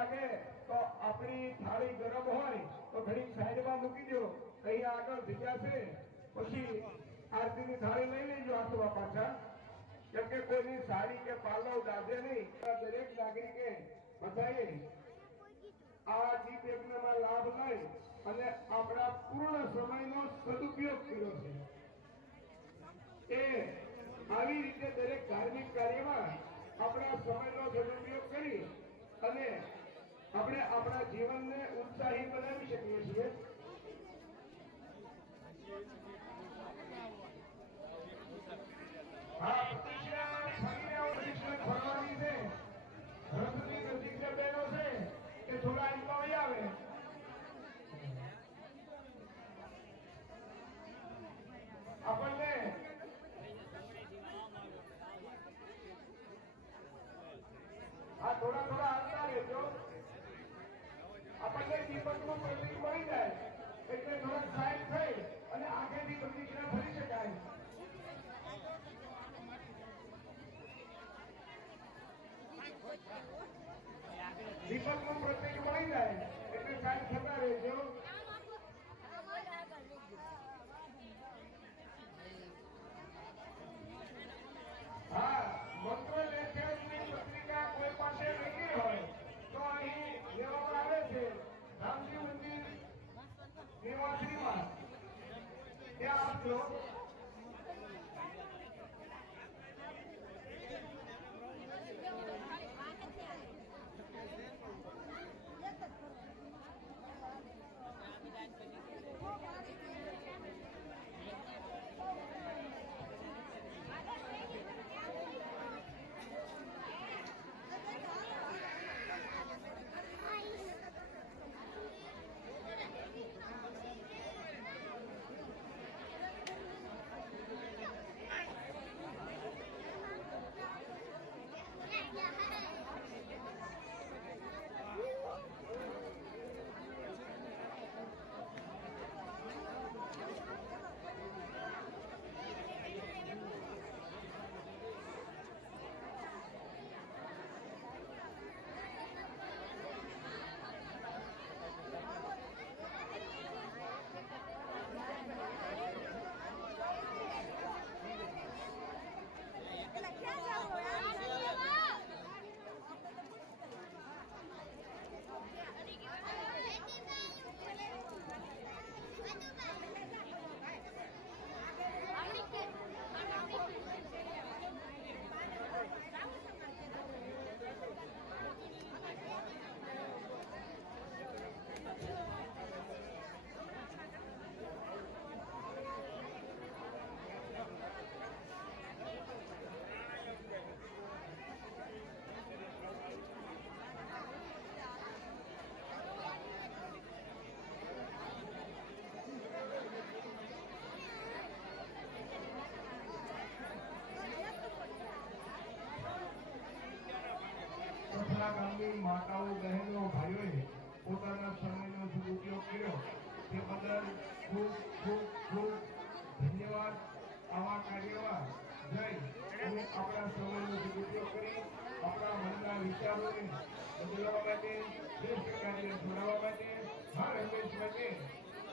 તો આપણી થાળી ગરમ હોય તો ઘડી સાઈડમાં મૂકી દો. અહીંયા આગળ જગ્યા છે? પછી આરતીની થાળી લઈ લેજો આસવા પાછા. કેમ કે કોઈની સાડી કે પાલવ દાદે નહીં દરેક નાગરિકે બધાએ આ દીપ યજ્ઞમાં લાભ લઈ અને આપણા પૂર્ણ સમયનો સદુપયોગ કર્યો છે એ આવી રીતે દરેક ધાર્મિક કાર્યમાં આપણા સમયનો સદુપયોગ કરી અને આપણે જીવનને ઉત્સાહી બનાવી શકીએ છીએ. હા આવે. આપણને આ થોડા થોડા આવતા રહેજો. આપણને દીપકનું પ્રતિક મળી જાય, એટલે થોડાક સાઈડ થઈ અને આગળની પ્રતિક્રિયા ભરી શકાય. દીપકનું પ્રતિક મળી જાય, એટલે સાહેબ થતા રહેજો. क्या आप लोग માતાઓ, બહેનો, ભાઈઓએ પોતાના સમયનો સદુપયોગ કર્યો. તે બદલ ખૂબ ખૂબ ખૂબ ધન્યવાદ. આવા કાર્યમાં જઈ અને આપણા સમયનો સદુપયોગ કરી આપણા મનના વિચારોને બદલવા માટે શ્રેષ્ઠ કાર્ય જોડાવા માટે, હર હંમેશ માટે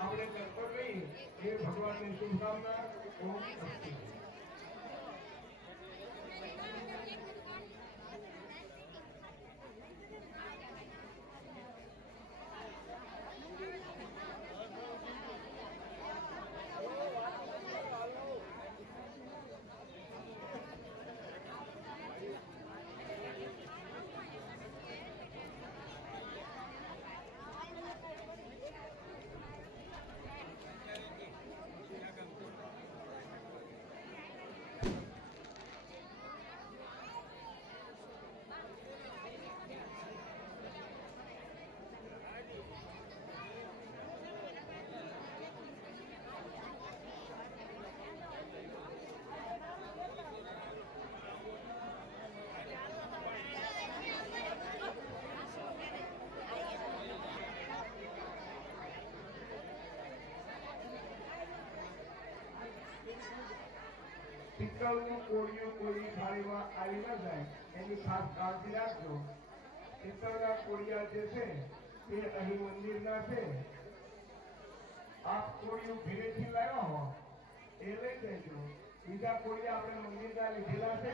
આપણે તત્પર રહીએ. એ ભગવાનની શુભકામના. ઓમ પિત્તળની કોળીઓ કોળી થાળીમાં આવી ન જાય, એની ખાસ કાળજી રાખજો. પિત્તળના કોળિયા જે છે એ અહીં મંદિરના છે. આપ કોળિયું ઘરેથી લાવ્યા હો, એ લઈ જજો. બીજા કોળિયા આપણે મંદિરના લીધેલા છે.